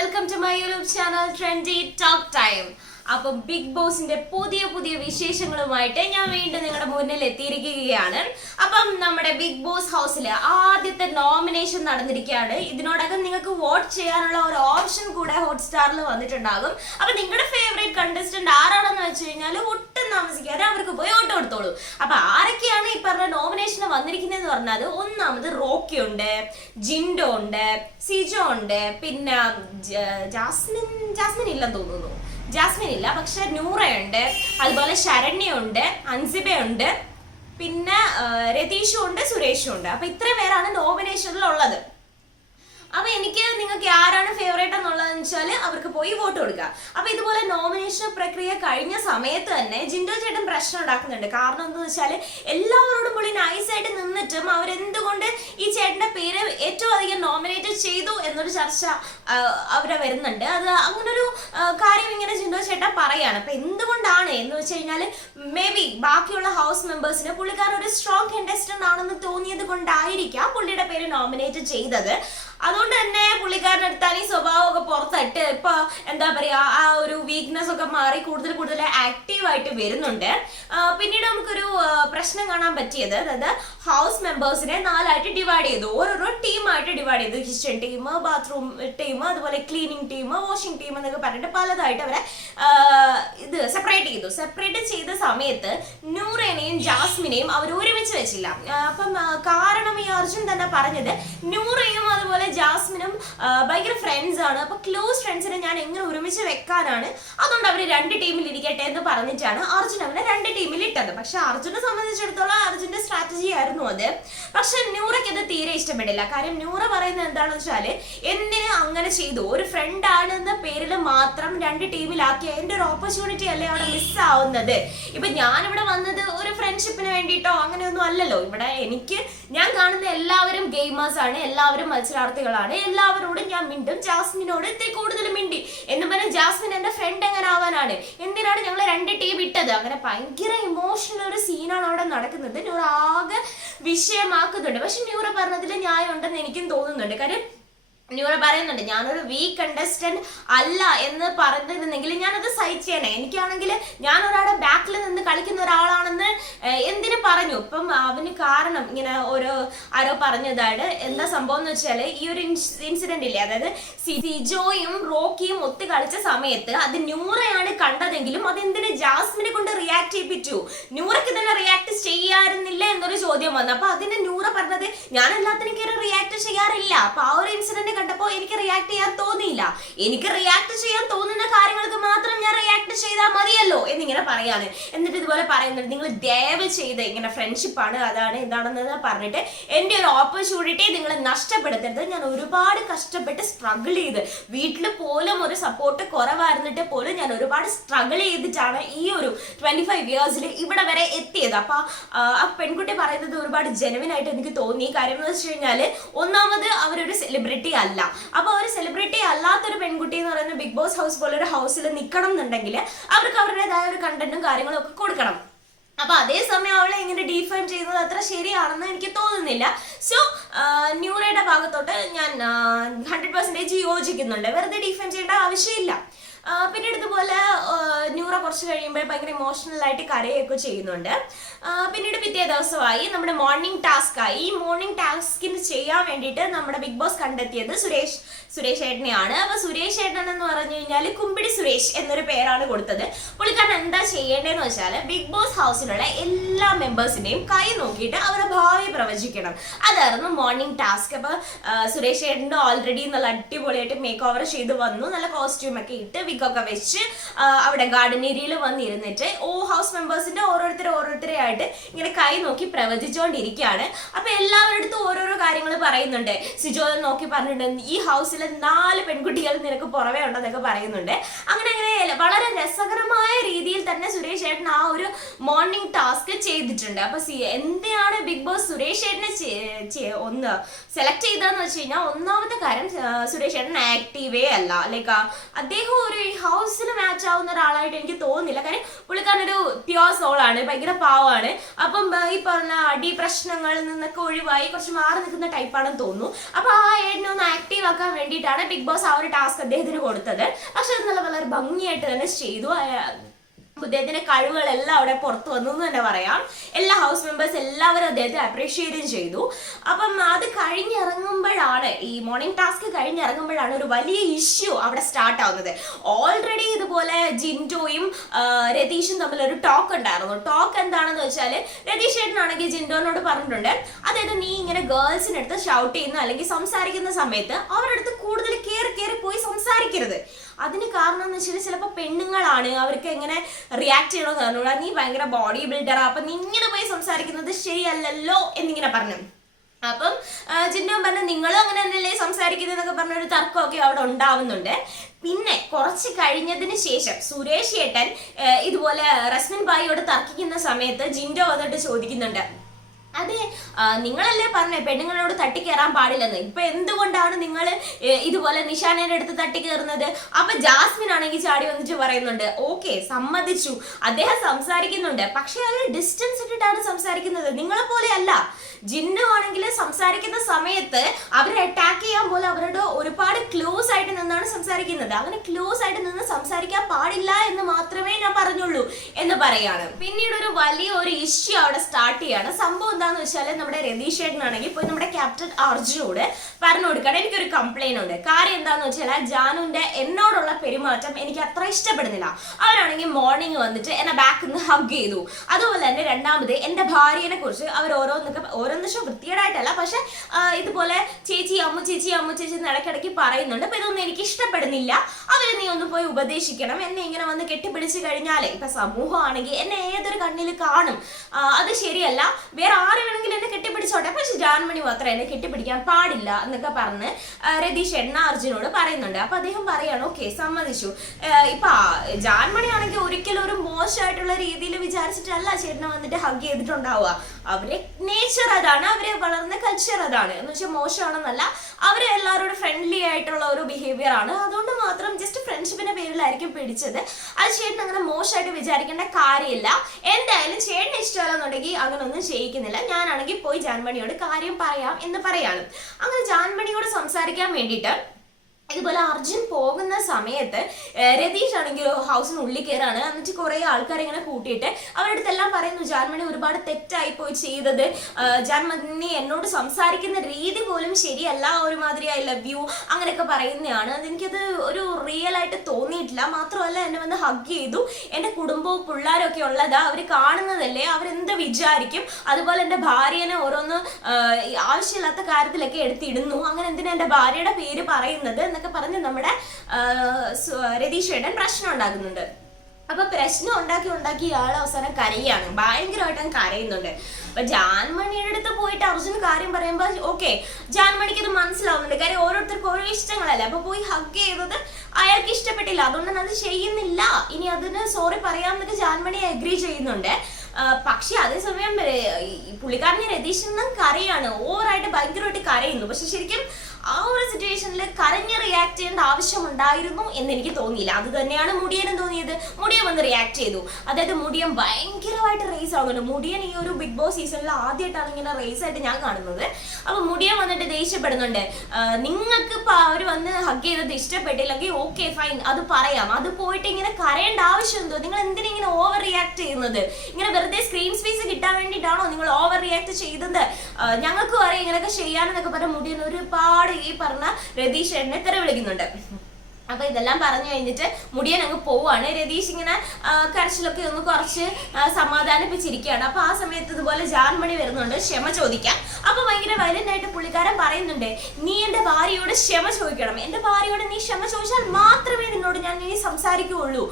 welcome to my YouTube channel Trendy Talk Time. അപ്പം big ബോസിന്റെ പുതിയ പുതിയ വിശേഷങ്ങളുമായിട്ട് ഞാൻ വീണ്ടും നിങ്ങളുടെ മുന്നിൽ എത്തിയിരിക്കുകയാണ്. അപ്പം നമ്മുടെ ബിഗ് ബോസ് ഹൗസില് ആദ്യത്തെ നോമിനേഷൻ നടന്നിരിക്കുകയാണ്. ഇതിനോടകം നിങ്ങൾക്ക് വോട്ട് ചെയ്യാനുള്ള ഒരു ഓപ്ഷൻ കൂടെ ഹോട്ട്സ്റ്റാറിൽ വന്നിട്ടുണ്ടാകും. അപ്പൊ നിങ്ങളുടെ ഫേവറേറ്റ് കണ്ടസ്റ്റന്റ് ആരാണെന്ന് വെച്ച് കഴിഞ്ഞാൽ ഒട്ടും താമസിക്കാതെ അവർക്ക് പോയി വോട്ട് കൊടുത്തോളൂ. അപ്പൊ ആരൊക്കെയാണ് ഈ പറഞ്ഞ നോമിനേഷന് വന്നിരിക്കുന്നതെന്ന് പറഞ്ഞാൽ, ഒന്നാമത് റോക്കി ഉണ്ട്, ജിൻഡോ ഉണ്ട്, സിജോ ഉണ്ട്, പിന്നെ ജാസ്മിൻ ഇല്ലെന്ന് തോന്നുന്നു. ജാസ്മിൻ ഇല്ല, പക്ഷെ നൂറയുണ്ട്, അതുപോലെ ശരണ്യുണ്ട്, അൻസിബയുണ്ട്, പിന്നെ രതീഷും ഉണ്ട്, സുരേഷും ഉണ്ട്. അപ്പൊ ഇത്രയും പേരാണ് നോമിനേഷനിൽ ഉള്ളത്. അപ്പൊ എനിക്ക് നിങ്ങൾക്ക് ആരാണ് ഫേവറേറ്റ് എന്നുള്ളതെന്ന് വെച്ചാൽ അവർക്ക് പോയി വോട്ട് കൊടുക്കുക. അപ്പൊ ഇതുപോലെ നോമിനേഷൻ പ്രക്രിയ കഴിഞ്ഞ സമയത്ത് തന്നെ ജിൻഡോ ചേട്ടൻ പ്രശ്നം ഉണ്ടാക്കുന്നുണ്ട്. കാരണം എന്താണെന്ന് വെച്ചാൽ എല്ലാവരോടും പുള്ളി നൈസായിട്ട് നിന്നിട്ടും അവരെന്തുകൊണ്ട് ഈ ചേട്ടന്റെ പേര് ഏറ്റവും അധികം നോമിനേറ്റ് ചെയ്തു എന്നൊരു ചർച്ച അവിടെ വരുന്നുണ്ട്. അത് അങ്ങനൊരു കാര്യം ഇങ്ങനെ ജിൻഡോ ചേട്ടൻ പറയാണ്. അപ്പൊ എന്തുകൊണ്ടാണ് എന്ന് വെച്ച് കഴിഞ്ഞാൽ, മേ ബി ബാക്കിയുള്ള ഹൗസ് മെമ്പേഴ്സിന് പുള്ളിക്കാരൻ ഒരു സ്ട്രോങ് കണ്ടസ്റ്റന്റ് ആണെന്ന് തോന്നിയത് കൊണ്ടായിരിക്കാം പുള്ളിയുടെ പേര് നോമിനേറ്റ് ചെയ്തത്. അതുകൊണ്ട് തന്നെ പുള്ളിക്കാരൻ എടുത്താൽ ഈ സ്വഭാവമൊക്കെ പുറത്തിട്ട് ഇപ്പൊ എന്താ പറയാ, ആ ഒരു വീക്ക്നെസ് ഒക്കെ മാറി കൂടുതൽ ആക്റ്റീവ് ആയിട്ട് വരുന്നുണ്ട്. പിന്നീട് നമുക്കൊരു പ്രശ്നം കാണാൻ പറ്റിയത്, അതായത് ഹൗസ് മെമ്പേഴ്സിനെ 4ആയിട്ട് ഡിവൈഡ് ചെയ്തു, ഓരോരോ ടീമായിട്ട് ഡിവൈഡ് ചെയ്തു. കിച്ചൺ ടീം, ബാത്റൂം ടീം, അതുപോലെ ക്ലീനിങ് ടീം, വാഷിംഗ് ടീം എന്നൊക്കെ പറഞ്ഞിട്ട് പലതായിട്ട് അവരെ ഇത് സെപ്പറേറ്റ് ചെയ്ത സമയത്ത് നൂറേനെയും ജാസ്മിനെയും അവർ ഒരുമിച്ച് വെച്ചില്ല. അപ്പം കാരണം ഈ അർജുൻ തന്നെ പറഞ്ഞത്, നൂറയും അതുപോലെ ജാസ്മിനും ഭയങ്കര ഫ്രണ്ട്സ് ആണ്, അപ്പൊ ക്ലോസ് ഫ്രണ്ട്സിനെ ഞാൻ എങ്ങനെ ഒരുമിച്ച് വെക്കാനാണ്, അതുകൊണ്ട് അവര് 2 ടീമിൽ ഇരിക്കട്ടെ എന്ന് പറഞ്ഞിട്ടാണ് അർജുൻ അവനെ 2 ടീമിൽ ഇട്ടത്. പക്ഷെ അർജുനെ സംബന്ധിച്ചിടത്തോളം അർജുന്റെ സ്ട്രാറ്റജി ആയിരുന്നു അത്. പക്ഷെ നൂറയ്ക്ക് അത് തീരെ ഇഷ്ടപ്പെടില്ല. കാര്യം നൂറ പറയുന്നത് എന്താണെന്ന് വെച്ചാല്, എന്തിനു അങ്ങനെ ചെയ്തു, ഒരു ഫ്രണ്ട് ആണെന്ന പേരിൽ മാത്രം 2 ടീമിലാക്കിയ എന്റെ ഒരു ഓപ്പർച്യൂണിറ്റി അല്ലേ അവിടെ മിസ് ആവുന്നത്. ഇപ്പൊ ഞാനിവിടെ വന്നത് ഒരു ഫ്രണ്ട്ഷിപ്പിന് വേണ്ടിയിട്ടോ അങ്ങനെയൊന്നും അല്ലല്ലോ. ഇവിടെ ഞാൻ കാണുന്ന എല്ലാവരും ഗെയിമേഴ്സ് ആണ്, എല്ലാവരും മത്സരാർത്ഥികളാണ്, എല്ലാവരോടും ഞാൻ മിണ്ടും. ജാസ്മിനോട് ഇത്തിരി കൂടുതൽ മിണ്ടി എന്ന് പറഞ്ഞാൽ ജാസ്മിൻ എന്റെ ഫ്രണ്ട് എങ്ങനെ ആവാനാണ്, എന്തിനാണ് ഞങ്ങൾ 2 ടീം ഇട്ടത്, അങ്ങനെ ഭയങ്കര ഇമോഷണൽ ഒരു സീനാണ് അവിടെ നടക്കുന്നത്. ന്യൂറ ആകെ വിഷയമാക്കുന്നുണ്ട്. പക്ഷെ ന്യൂറ പറഞ്ഞതിൽ ന്യായം ഉണ്ടെന്ന് എനിക്കും തോന്നുന്നുണ്ട്. കാര്യം ന്യൂറ പറയുന്നുണ്ട്, ഞാനൊരു വീക്ക് കണ്ടസ്റ്റന്റ് അല്ല എന്ന് പറഞ്ഞിരുന്നെങ്കിൽ ഞാനത് സൈറ്റ് ചെയ്യണേ. എനിക്കാണെങ്കിൽ ഞാൻ ഒരാളുടെ ബാക്കിൽ നിന്ന് കളിക്കുന്ന ഒരാളാണെന്ന് എന്തിനു പറഞ്ഞു. ഇപ്പം അവന് കാരണം ഇങ്ങനെ ആരോ പറഞ്ഞതാണ്. എന്താ സംഭവം എന്ന് വെച്ചാൽ, ഈ ഒരു ഇൻസിഡന്റ് ഇല്ലേ, അതായത് സിജോയും റോക്കിയും ഒത്തു കളിച്ച സമയത്ത് അത് ന്യൂറയാണ് കണ്ടതെങ്കിലും അതെന്തിന് ജാസ്മിനെ കൊണ്ട് റിയാക്ട് ചെയ്യിപ്പിച്ചു, ന്യൂറയ്ക്ക് തന്നെ റിയാക്ട് ചെയ്യാറുന്നില്ല എന്നൊരു ചോദ്യം വന്നു. അപ്പൊ അതിന് ന്യൂറ പറഞ്ഞത്, ഞാൻ എല്ലാത്തിനും കയറി റിയാക്ട് ചെയ്യാറില്ല, അപ്പൊ ആ ഒരു ഇൻസിഡന്റ് കണ്ടപ്പോ എനിക്ക് റിയാക്ട് ചെയ്യാൻ തോന്നിയില്ല, എനിക്ക് റിയാക്ട് ചെയ്യാൻ തോന്നുന്ന കാര്യങ്ങൾക്ക് മാത്രം ഞാൻ റിയാക്ട് ചെയ്താൽ മതിയല്ലോ എന്നിങ്ങനെ പറയാണ്. എന്നിട്ട് ഇതുപോലെ പറയുന്നുണ്ട്, നിങ്ങൾ ദയവ് ചെയ്ത് ഇങ്ങനെ ഫ്രണ്ട്ഷിപ്പാണ് അതാണ് ഇതാണെന്ന് പറഞ്ഞിട്ട് എന്റെ ഒരു ഓപ്പർച്യൂണിറ്റി നിങ്ങൾ നഷ്ടപ്പെടുത്തരുത്. ഞാൻ ഒരുപാട് കഷ്ടപ്പെട്ട് സ്ട്രഗിൾ ചെയ്ത്, വീട്ടിൽ പോലും ഒരു സപ്പോർട്ട് കുറവായിരുന്നിട്ട് പോലും ഞാൻ ഒരുപാട് സ്ട്രഗിൾ ചെയ്തിട്ടാണ് ഈ ഒരു 25 ഇയേഴ്സിൽ ഇവിടെ വരെ എത്തിയത്. അപ്പൊ ആ പെൺകുട്ടി പറയുന്നത് ഒരുപാട് ജെനുവിൻ ആയിട്ട് എനിക്ക് തോന്നി. കാര്യം എന്ന് വെച്ച് കഴിഞ്ഞാല്, ഒന്നാമത് അവരൊരു സെലിബ്രിറ്റി അല്ല. അപ്പൊ ഒരു സെലിബ്രിറ്റി അല്ലാത്തൊരു പെൺകുട്ടി എന്ന് പറയുന്ന ബിഗ് ബോസ് ഹൗസ് പോലെ ഒരു ഹൗസിൽ നിൽക്കണം എന്നുണ്ടെങ്കിൽ അവർക്ക് അവരുടേതായ ഒരു കണ്ടന്റും കാര്യങ്ങളും ഒക്കെ കൊടുക്കണം. അപ്പൊ അതേസമയം അവളെ ഇങ്ങനെ ഡീഫൈം ചെയ്യുന്നത് അത്ര ശരിയാണെന്ന് എനിക്ക് തോന്നുന്നില്ല. സോ ന്യൂറയുടെ ഭാഗത്തോട്ട് ഞാൻ 100% യോജിക്കുന്നുണ്ട്. വെറുതെ ഡീഫൈം ചെയ്യേണ്ട ആവശ്യമില്ല. പിന്നീട് ഇതുപോലെ ന്യൂറ കുറച്ച് കഴിയുമ്പോൾ ഭയങ്കര ഇമോഷണൽ ആയിട്ട് കരയൊക്കെ ചെയ്യുന്നുണ്ട്. പിന്നീട് പിറ്റേ ദിവസമായി നമ്മുടെ മോർണിംഗ് ടാസ്ക് ആയി. ഈ മോർണിംഗ് ടാസ്കിന് ചെയ്യാൻ വേണ്ടിയിട്ട് നമ്മുടെ ബിഗ് ബോസ് കണ്ടെത്തിയത് സുരേഷ് ഏട്ടനെയാണ്. അപ്പൊ സുരേഷ് ഏട്ടൻ എന്ന് പറഞ്ഞു കഴിഞ്ഞാൽ കുമ്പിടി സുരേഷ് എന്നൊരു പേരാണ് കൊടുത്തത്. പുള്ളിക്കാരൻ എന്താ ചെയ്യേണ്ടതെന്ന് വെച്ചാൽ, ബിഗ് ബോസ് ഹൗസിലുള്ള എല്ലാ മെമ്പേഴ്സിന്റെയും കൈ നോക്കിയിട്ട് അവരുടെ ഭാവി പ്രവചിക്കണം. അതായിരുന്നു മോർണിംഗ് ടാസ്ക്. അപ്പൊ സുരേഷ് ഏട്ടൻ്റെ ഓൾറെഡി നല്ല അടിപൊളിയായിട്ട് മേക്ക് ഓവർ ചെയ്ത് വന്നു, നല്ല കോസ്റ്റ്യൂം ഒക്കെ ഇട്ട് വിഗൊക്കെ വെച്ച് അവിടെ ഗാർഡൻ ഏരിയയിൽ വന്നിരുന്നിട്ട് ഹൗസ് മെമ്പേഴ്സിന്റെ ഓരോരുത്തരെ ആയിട്ട് ഇങ്ങനെ കൈ നോക്കി പ്രവചിച്ചുകൊണ്ടിരിക്കുകയാണ്. അപ്പൊ എല്ലാവരുടെ ഓരോരോ കാര്യങ്ങൾ പറയുന്നുണ്ട്. സിജോ നോക്കി പറഞ്ഞിട്ടുണ്ട്, ഈ ഹൗസിലെ 4 പെൺകുട്ടികൾ നിനക്ക് പുറമേ ഉണ്ടെന്നൊക്കെ പറയുന്നുണ്ട്. അങ്ങനെ വളരെ രസകരമായ രീതിയിൽ തന്നെ സുരേഷ് ഏട്ടൻ ആ ഒരു മോർണിംഗ് ടാസ്ക് ചെയ്തിട്ടുണ്ട്. അപ്പൊ എന്തിനാണ് ബിഗ് ബോസ് സുരേഷ് ഏട്ടനെ ഒന്ന് സെലക്ട് ചെയ്തതെന്ന് വെച്ച് കഴിഞ്ഞാൽ, ഒന്നാമത്തെ കാര്യം സുരേഷ് ഏട്ടൻ ആക്റ്റീവേ അല്ല. ലൈക്ക് അദ്ദേഹം ഒരു ഈ ഹൗസിൽ മാച്ച് ആവുന്ന ഒരാളായിട്ട് എനിക്ക് തോന്നുന്നില്ല. കാര്യം പുള്ളിക്കാരനൊരു പ്യുവർ സോളാണ്, ഭയങ്കര പാവമാണ്. അപ്പം ഈ പറഞ്ഞ അടി പ്രശ്നങ്ങളിൽ നിന്നൊക്കെ ഒഴിവായി കുറച്ച് മാറി നിൽക്കുന്ന ടൈപ്പാണെന്ന് തോന്നുന്നു. അപ്പൊ ആ ഏടിനെ ഒന്ന് ആക്റ്റീവ് ആക്കാൻ വേണ്ടിയിട്ടാണ് ബിഗ് ബോസ് ആ ഒരു ടാസ്ക് അദ്ദേഹത്തിന് കൊടുത്തത്. പക്ഷെ അത് വളരെ ഭംഗിയായിട്ട് തന്നെ ചെയ്തു. അദ്ദേഹത്തിന്റെ കഴിവുകളെല്ലാം അവിടെ പുറത്തു വന്നു എന്ന് തന്നെ പറയാം. എല്ലാ ഹൗസ് മെമ്പേഴ്സ് എല്ലാവരും അദ്ദേഹത്തെ അപ്രീഷിയേറ്റും ചെയ്തു. അപ്പം അത് കഴിഞ്ഞിറങ്ങുമ്പോഴാണ്, ഈ മോർണിംഗ് ടാസ്ക് കഴിഞ്ഞിറങ്ങുമ്പോഴാണ് ഒരു വലിയ ഇഷ്യൂ അവിടെ സ്റ്റാർട്ട് ആവുന്നത്. ഓൾറെഡി ഇതുപോലെ ജിൻഡോയും രതീഷും തമ്മിൽ ഒരു ടോക്ക് ഉണ്ടായിരുന്നു. ടോക്ക് എന്താണെന്ന് വെച്ചാൽ, രതീഷ് ചേട്ടനാണെങ്കിൽ ജിൻഡോനോട് പറഞ്ഞിട്ടുണ്ട്, അതായത് നീ ഇങ്ങനെ ഗേൾസിനടുത്ത് ഷൗട്ട് ചെയ്യുന്ന അല്ലെങ്കിൽ സംസാരിക്കുന്ന സമയത്ത് അവരുടെ അടുത്ത് കൂടുതൽ കയറി പോയി സംസാരിക്കരുത്. അതിന് കാരണം എന്ന് വെച്ചാൽ ചിലപ്പോൾ പെണ്ണുങ്ങളാണ്, അവർക്ക് എങ്ങനെ റിയാക്ട് ചെയ്യണമെന്ന് പറഞ്ഞൂടാ, നീ ഭയങ്കര ബോഡി ബിൽഡറാ, അപ്പൊ നീ ഇങ്ങനെ പോയി സംസാരിക്കുന്നത് ശരിയല്ലല്ലോ എന്നിങ്ങനെ പറഞ്ഞു. അപ്പം ജിൻഡോ പറഞ്ഞു നിങ്ങളും അങ്ങനെ തന്നെയല്ലേ സംസാരിക്കുന്നതെന്നൊക്കെ പറഞ്ഞൊരു തർക്കമൊക്കെ അവിടെ ഉണ്ടാവുന്നുണ്ട്. പിന്നെ കുറച്ച് കഴിഞ്ഞതിന് ശേഷം സുരേഷ് ഏട്ടൻ ഇതുപോലെ റസ്മിൻ ബായിയോട് തർക്കിക്കുന്ന സമയത്ത് ജിൻഡോ വന്നിട്ട് ചോദിക്കുന്നുണ്ട്, അതെ നിങ്ങളല്ലേ പറഞ്ഞേ പെണ്ണുങ്ങളോട് തട്ടിക്കയറാൻ പാടില്ലെന്ന്, ഇപ്പൊ എന്തുകൊണ്ടാണ് നിങ്ങൾ ഇതുപോലെ നിഷാനയുടെ അടുത്ത് തട്ടിക്കയറുന്നത്? അപ്പൊ ജാസ്മിൻ ആണെങ്കിൽ ചാടി വന്നിട്ട് പറയുന്നുണ്ട്, ഓക്കെ സമ്മതിച്ചു അദ്ദേഹം സംസാരിക്കുന്നുണ്ട്, പക്ഷെ അത് ഡിസ്റ്റൻസ് ഇട്ടിട്ടാണ് സംസാരിക്കുന്നത്, നിങ്ങളെ പോലെ അല്ല. ജിന്നു ആണെങ്കിൽ സംസാരിക്കുന്ന സമയത്ത് അവരെ അറ്റാക്ക് ചെയ്യാൻ പോലെ അവരോട് ഒരുപാട് ക്ലോസ് ആയിട്ട് നിന്നാണ് സംസാരിക്കുന്നത്. അങ്ങനെ ക്ലോസ് ആയിട്ട് നിന്ന് സംസാരിക്കാൻ പാടില്ല എന്ന് മാത്രമേ ഞാൻ പറഞ്ഞുള്ളൂ എന്ന് പറയാണ്. പിന്നീട് ഒരു വലിയ ഒരു ഇഷ്യൂ അവിടെ സ്റ്റാർട്ട് ചെയ്യാണ്. സംഭവം എന്താന്ന് വെച്ചാൽ, നമ്മുടെ രതീഷ് ചേട്ടനാണെങ്കിൽ പോയി നമ്മുടെ ക്യാപ്റ്റൻ അർജുനോട് പറഞ്ഞു കൊടുക്കണം, എനിക്കൊരു കംപ്ലൈന്റ് ഉണ്ട്. കാര്യം എന്താന്ന് വെച്ചാൽ, ജാനുവിന്റെ എന്നോടുള്ള പെരുമാറ്റം എനിക്ക് അത്ര ഇഷ്ടപ്പെടുന്നില്ല. അവരാണെങ്കിൽ മോർണിംഗ് വന്നിട്ട് എന്നെ ബാക്കിൽ നിന്ന് ഹഗ് ചെയ്തു. അതുപോലെ തന്നെ രണ്ടാമത് എന്റെ ഭാര്യനെ കുറിച്ച് അവർ ഓരോന്ന് വൃത്തികേടായിട്ടല്ല, പക്ഷെ ഇതുപോലെ ചേച്ചി അമ്മു ചേച്ചി ഇടയ്ക്കിടയ്ക്ക് പറയുന്നുണ്ട്. അപ്പൊ ഇതൊന്നും എനിക്ക് ഇഷ്ടപ്പെടുന്നില്ല, അവരെ നീ ഒന്ന് പോയി ഉപദേശിക്കണം. എന്നെ ഇങ്ങനെ വന്ന് കെട്ടിപ്പിടിച്ച് കഴിഞ്ഞാലേ ഇപ്പൊ സമൂഹമാണെങ്കിൽ എന്നെ ഏതൊരു കണ്ണിൽ കാണും, അത് ശരിയല്ല. വേറെ ആര് വേണമെങ്കിലും എന്നെ കെട്ടിപ്പിടിച്ചോട്ടെ, പക്ഷെ ജാൻമണി മാത്രം എന്നെ കെട്ടിപ്പിടിക്കാൻ പാടില്ല എന്നൊക്കെ പറഞ്ഞ് രതീഷ് അർജുനോട് പറയുന്നുണ്ട്. അപ്പൊ അദ്ദേഹം പറയാണ്, ഓക്കെ സമ്മതിച്ചു. ഇപ്പൊ ജാൻമണി ആണെങ്കിൽ ഒരിക്കലും ഒരു മോശമായിട്ടുള്ള രീതിയിൽ വിചാരിച്ചിട്ടല്ല ചേട്ടനെ വന്നിട്ട് ഹഗ് ചെയ്തിട്ടുണ്ടാവുക. അവരെ നേച്ചർ അതാണ്, അവരെ വളർന്ന കൾച്ചർ അതാണ്. എന്ന് വെച്ചാൽ മോശമാണെന്നല്ല, അവരെ എല്ലാവരോടും ഫ്രണ്ട്ലി ആയിട്ടുള്ള ഒരു ബിഹേവിയർ ആണ്. അതുകൊണ്ട് മാത്രം ജസ്റ്റ് ഫ്രണ്ട്ഷിപ്പിന്റെ പേരിലായിരിക്കും പിടിച്ചത്. അത് ചേട്ടൻ അങ്ങനെ മോശമായിട്ട് വിചാരിക്കേണ്ട കാര്യമില്ല. എന്തായാലും ചേട്ടന് ഇഷ്ടമല്ലെന്നുണ്ടെങ്കിൽ അങ്ങനെ ഒന്നും ചെയ്യിക്കുന്നില്ല. ഞാനാണെങ്കിൽ പോയി ജാൻമണിയോട് കാര്യം പറയാം എന്ന് പറയാണ്. അങ്ങനെ ജാൻമണിയോട് സംസാരിക്കാൻ വേണ്ടിയിട്ട് ഇതുപോലെ അർജുൻ പോകുന്ന സമയത്ത് രതീഷ് ആണെങ്കിൽ ഹൗസിനുള്ളിൽ കയറാണ്. എന്നിട്ട് കുറെ ആൾക്കാരെ ഇങ്ങനെ കൂട്ടിയിട്ട് അവരുടെ അടുത്തെല്ലാം പറയുന്നു, ജാൻമണി ഒരുപാട് തെറ്റായി പോയി ചെയ്തത്, ജാൻമണി എന്നോട് സംസാരിക്കുന്ന രീതി പോലും ശരിയല്ല, ഒരുമാതിരി ഐ ലവ് യു അങ്ങനെയൊക്കെ പറയുന്നതാണ്. അതെനിക്കത് ഒരു റിയൽ ആയിട്ട് തോന്നിയിട്ടില്ല. മാത്രമല്ല എന്നെ വന്ന് ഹഗ് ചെയ്തു, എൻ്റെ കുടുംബവും പിള്ളേരും ഒക്കെ ഉള്ളതാ, അവർ കാണുന്നതല്ലേ, അവരെന്ത് വിചാരിക്കും, അതുപോലെ എൻ്റെ ഭാര്യനെ ഓരോന്ന് ആവശ്യമില്ലാത്ത കാര്യത്തിലൊക്കെ എടുത്തിടുന്നു, അങ്ങനെ എന്തിനാ എൻ്റെ ഭാര്യയുടെ പേര് പറയുന്നത് എന്നൊക്കെ പറഞ്ഞ് നമ്മുടെ രതീഷ് ഏട്ടൻ പ്രശ്നം ഉണ്ടാക്കുന്നുണ്ട്. അപ്പൊ പ്രശ്നം ഉണ്ടാക്കി ഇയാൾ അവസാനം കരയാണ്, ഭയങ്കരമായിട്ട് കരയുന്നുണ്ട്. അപ്പൊ ജാൻമണിയുടെ അടുത്ത് പോയിട്ട് അർജുൻ കാര്യം പറയുമ്പോ ഓക്കെ ജാൻമണിക്ക് ഇത് മനസ്സിലാവുന്നുണ്ട്, കാര്യം ഓരോരുത്തർക്കും ഓരോ ഇഷ്ടങ്ങളല്ലേ. അപ്പൊ പോയി ഹഗ് ചെയ്തത് അയാൾക്ക് ഇഷ്ടപ്പെട്ടില്ല, അതുകൊണ്ടാണ് അത് ചെയ്യുന്നില്ല, ഇനി അതിന് സോറി പറയാമെന്നൊക്കെ ജാൻമണി അഗ്രി ചെയ്യുന്നുണ്ട്. പക്ഷെ അതേസമയം പുള്ളിക്കാരനെ രതീഷ് കരയാണ്, ഓവറായിട്ട് ഭയങ്കരമായിട്ട് കരയുന്നു. പക്ഷെ ശരിക്കും ആ ഒരു സിറ്റുവേഷനിൽ കരഞ്ഞ് റിയാക്ട് ചെയ്യേണ്ട ആവശ്യമുണ്ടായിരുന്നു എന്ന് എനിക്ക് തോന്നിയില്ല. അത് തന്നെയാണ് മുടിയനും തോന്നിയത്. മുടിയൻ വന്ന് റിയാക്ട് ചെയ്തു. അതായത് മുടിയൻ ഭയങ്കരമായിട്ട് റേസ് ആകുന്നുണ്ട്. മുടിയൻ ഈ ഒരു ബിഗ് ബോസ് സീസണിൽ ആദ്യമായിട്ടാണ് ഇങ്ങനെ റേസ് ആയിട്ട് ഞാൻ കാണുന്നത്. അപ്പൊ മുടിയൻ വന്നിട്ട് ദേഷ്യപ്പെടുന്നുണ്ട്, നിങ്ങൾക്ക് ഇപ്പൊ അവർ വന്ന് ഹഗ് ചെയ്തത് ഇഷ്ടപ്പെട്ടില്ലെങ്കിൽ ഓക്കെ ഫൈൻ, അത് പറയാം, അത് പോയിട്ട് ഇങ്ങനെ കരയേണ്ട ആവശ്യം എന്തോ, നിങ്ങൾ എന്തിനാ ഇങ്ങനെ ഓവർ റിയാക്ട് ചെയ്യുന്നത്, ഇങ്ങനെ വെറുതെ സ്ക്രീൻ സ്പേസ് കിട്ടാൻ വേണ്ടിയിട്ടാണോ നിങ്ങൾ ഓവർ റിയാക്ട് ചെയ്തത്, ഞങ്ങൾക്ക് അറിയാം ഇങ്ങനെയൊക്കെ ചെയ്യാനെന്നൊക്കെ പറഞ്ഞ മുടിയൻ ഒരുപാട് ഈ പറഞ്ഞ രതീഷ് ഏട്ടനെ തെറി വിളിക്കുന്നുണ്ട്. അപ്പൊ ഇതെല്ലാം പറഞ്ഞു കഴിഞ്ഞിട്ട് മുടിയൻ അങ്ങ് പോവാണ്. രതീഷ് ഇങ്ങനെ കരച്ചിലൊക്കെ ഒന്ന് കുറച്ച് സമാധാനിപ്പിച്ചിരിക്കുകയാണ്. അപ്പൊ ആ സമയത്ത് ഇതുപോലെ ജാൻമണി വരുന്നുണ്ട് ക്ഷമ ചോദിക്കാൻ. അപ്പൊ ഭയങ്കര വയലന്റ് ആയിട്ട് പുള്ളിക്കാരൻ പറയുന്നുണ്ട്, നീ എന്റെ ഭാര്യയോട് ക്ഷമ ചോദിക്കണം, എന്റെ ഭാര്യയോട് നീ ക്ഷമ ചോദിച്ചാൽ മാത്രമേ നിന്നോട് ഞാൻ ഇനി സംസാരിക്കുകയുള്ളൂ,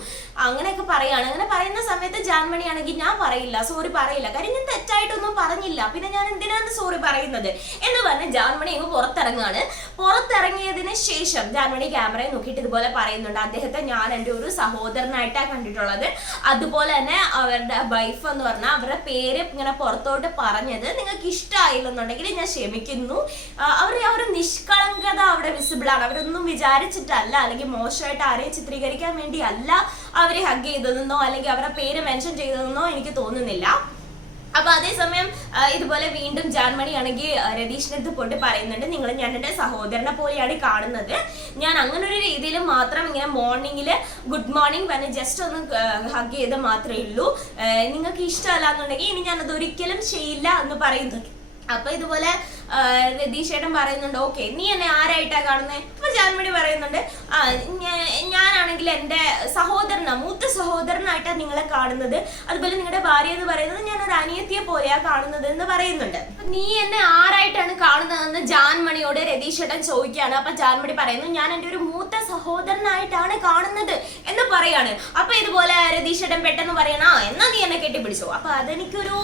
അങ്ങനെയൊക്കെ പറയാണ്. അങ്ങനെ പറയുന്ന സമയത്ത് ജാൻമണി ആണെങ്കിൽ ഞാൻ പറയില്ല, സോറി പറയില്ല, കാര്യം ഞാൻ തെറ്റായിട്ടൊന്നും പറഞ്ഞില്ല, പിന്നെ ഞാൻ എന്തിനാണ് സോറി പറയുന്നത് എന്ന് പറഞ്ഞ് ജാൻമണി അങ്ങ് പുറത്തിറങ്ങാണ്. പുറത്തിറങ്ങിയതിന് ശേഷം ജാൻമണി ക്യാമറയെ നോക്കിയിട്ട് ഇതുപോലെ പറയുന്നുണ്ട്, അദ്ദേഹത്തെ ഞാൻ എൻ്റെ ഒരു സഹോദരനായിട്ടാണ് കണ്ടിട്ടുള്ളത്. അതുപോലെ തന്നെ അവരുടെ വൈഫ് എന്ന് പറഞ്ഞാൽ അവരുടെ പേര് ഇങ്ങനെ പുറത്തോട്ട് പറഞ്ഞത് നിങ്ങൾക്ക് ഇഷ്ടമായില്ലെന്നുണ്ടെങ്കിൽ ഞാൻ ക്ഷമിക്കുന്നു. അവരുടെ ആ ഒരു നിഷ്കളങ്കത അവിടെ വിസിബിൾ ആണ്. അവരൊന്നും വിചാരിച്ചിട്ടല്ല, അല്ലെങ്കിൽ മോശമായിട്ട് ആരെയും ചിത്രീകരിക്കാൻ വേണ്ടി അല്ല അവരെ ഹഗ് ചെയ്തതെന്നോ അല്ലെങ്കിൽ അവരുടെ പേര് മെൻഷൻ ചെയ്തതെന്നോ എനിക്ക് തോന്നുന്നില്ല. അപ്പൊ അതേസമയം ഇതുപോലെ വീണ്ടും ജാൻമണി ആണെങ്കിൽ രതീഷിന്റെ അടുത്ത് പോയിട്ട് പറയുന്നുണ്ട്, നിങ്ങൾ ഞാൻ എൻ്റെ സഹോദരനെ പോലെയാണ് കാണുന്നത്. ഞാൻ അങ്ങനെ ഒരു രീതിയിൽ മാത്രം ഇങ്ങനെ മോർണിംഗിൽ ഗുഡ് മോർണിംഗ് പറഞ്ഞ് ജസ്റ്റ് ഒന്ന് ഹഗ് ചെയ്ത് മാത്രമേ ഉള്ളൂ. നിങ്ങൾക്ക് ഇഷ്ടമല്ല എന്നുണ്ടെങ്കിൽ ഇനി ഞാനത് ഒരിക്കലും ചെയ്യില്ല എന്ന് പറയുന്നു. അപ്പൊ ഇതുപോലെ രതീഷ് ചേട്ടൻ പറയുന്നുണ്ട്, ഓക്കെ നീ എന്നെ ആരായിട്ടാ കാണുന്നത്? അപ്പൊ ജാൻമണി പറയുന്നുണ്ട്, ഞാനാണെങ്കിൽ എൻ്റെ മൂത്ത സഹോദരനായിട്ടാണ് നിങ്ങളെ കാണുന്നത്. അതുപോലെ നിങ്ങളുടെ ഭാര്യ എന്ന് പറയുന്നത് ഞാൻ ഒരു അനിയത്തിയെ പോലെയാ കാണുന്നത് എന്ന് പറയുന്നുണ്ട്. നീ എന്നെ ആരായിട്ടാണ് കാണുന്നതെന്ന് ജാൻമണിയോട് രതീഷ് ചേട്ടൻ ചോദിക്കുകയാണ്. അപ്പൊ ജാൻമണി പറയുന്നു, ഞാൻ എൻ്റെ ഒരു മൂത്ത സഹോദരനായിട്ടാണ് കാണുന്നത് എന്ന് പറയാണ്. അപ്പൊ ഇതുപോലെ രതീഷ് ചേട്ടൻ പെട്ടെന്ന് പറയണ, എന്നാ നീ എന്നെ കെട്ടിപ്പിടിച്ചോ. അപ്പൊ അതെനിക്കൊരു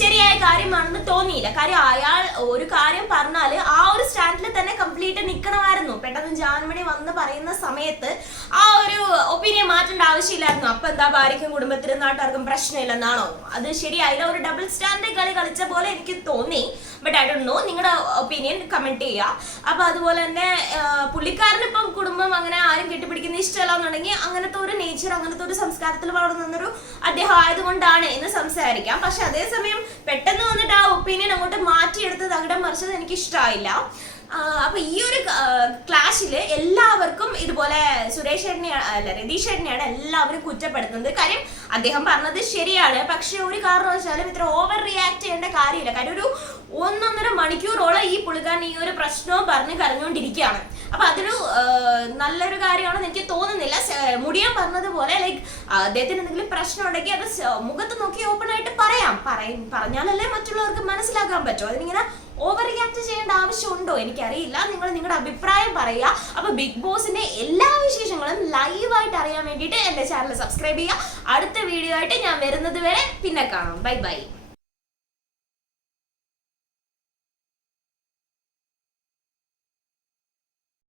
ശരിയായ കാര്യമാണെന്ന് തോന്നിയില്ല. കാര്യം അയാൾ ഒരു കാര്യം പറഞ്ഞാല് ആ ഒരു സ്റ്റാൻഡിൽ തന്നെ കംപ്ലീറ്റ് നിൽക്കണമായിരുന്നു. പെട്ടെന്ന് ജാൻമണി വന്ന് പറയുന്ന സമയത്ത് ആ ഒരു ഒപ്പീനിയൻ മാറ്റേണ്ട ആവശ്യമില്ലായിരുന്നു. അപ്പൊ എന്താ ഭാര്യയ്ക്കും കുടുംബത്തിനും നാട്ടുകാർക്കും പ്രശ്നമില്ലെന്നാണോ? അത് ശരിയായില്ല. ഒരു ഡബിൾ സ്റ്റാൻഡ് കളി കളിച്ച പോലെ എനിക്ക് തോന്നി. ബട്ട് ഐ ഡോണ്ട് നോ, നിങ്ങളുടെ ഒപ്പീനിയൻ കമന്റ് ചെയ്യുക. അപ്പൊ അതുപോലെ തന്നെ പുള്ളിക്കാരന് ഇപ്പം കുടുംബം അങ്ങനെ ആരും കെട്ടിപ്പിടിക്കുന്ന ഇഷ്ടമല്ല എന്നുണ്ടെങ്കിൽ അങ്ങനത്തെ ഒരു നേച്ചർ, അങ്ങനത്തെ ഒരു സംസ്കാരത്തിൽ വളർന്നൊരു അദ്ദേഹം ആയതുകൊണ്ടാണ് എന്ന് സംസാരിക്കാം. പക്ഷെ അതേസമയം പെട്ടെന്ന് വന്നിട്ട് ആ ഒപ്പീനിയൻ അങ്ങോട്ട് മാറ്റിയെടുത്ത് തകിടം മറിച്ചത് എനിക്ക് ഇഷ്ടമായില്ല. അപ്പൊ ഈ ഒരു ക്ലാഷില് എല്ലാവർക്കും ഇതുപോലെ രതീഷ് ചേട്ടനെയാണ് എല്ലാവരും കുറ്റപ്പെടുത്തുന്നത്. കാര്യം അദ്ദേഹം പറഞ്ഞത് ശരിയാണ്, പക്ഷെ ഒരു കാരണവശാലും ഇത്ര ഓവർ റിയാക്ട് ചെയ്യേണ്ട കാര്യമില്ല. കാര്യം ഒരു 1.5 മണിക്കൂറോളം ഈ പുള്ളിക്കാരൻ ഈ ഒരു പ്രശ്നവും പറഞ്ഞ് കരഞ്ഞുകൊണ്ടിരിക്കുകയാണ്. അപ്പൊ അതൊരു നല്ലൊരു കാര്യമാണെന്ന് എനിക്ക് തോന്നുന്നില്ല. മുടിയാൻ പറഞ്ഞതുപോലെ ലൈക്ക് അദ്ദേഹത്തിന് എന്തെങ്കിലും പ്രശ്നം ഉണ്ടെങ്കിൽ അത് മുഖത്ത് നോക്കി ഓപ്പൺ ആയിട്ട് പറഞ്ഞാലല്ലേ മറ്റുള്ളവർക്ക് മനസ്സിലാക്കാൻ പറ്റും. അതിനിങ്ങനെ ഓവർ റിയാക്ട് ചെയ്യേണ്ട ആവശ്യമുണ്ടോ എനിക്കറിയില്ല. നിങ്ങൾ നിങ്ങളുടെ അഭിപ്രായം പറയുക. അപ്പൊ ബിഗ് ബോസിന്റെ എല്ലാ വിശേഷങ്ങളും ലൈവായിട്ട് അറിയാൻ വേണ്ടിയിട്ട് എന്റെ ചാനൽ സബ്സ്ക്രൈബ് ചെയ്യുക. അടുത്ത വീഡിയോ ആയിട്ട് ഞാൻ വരുന്നത് വരെ പിന്നെ കാണാം. Bye bye.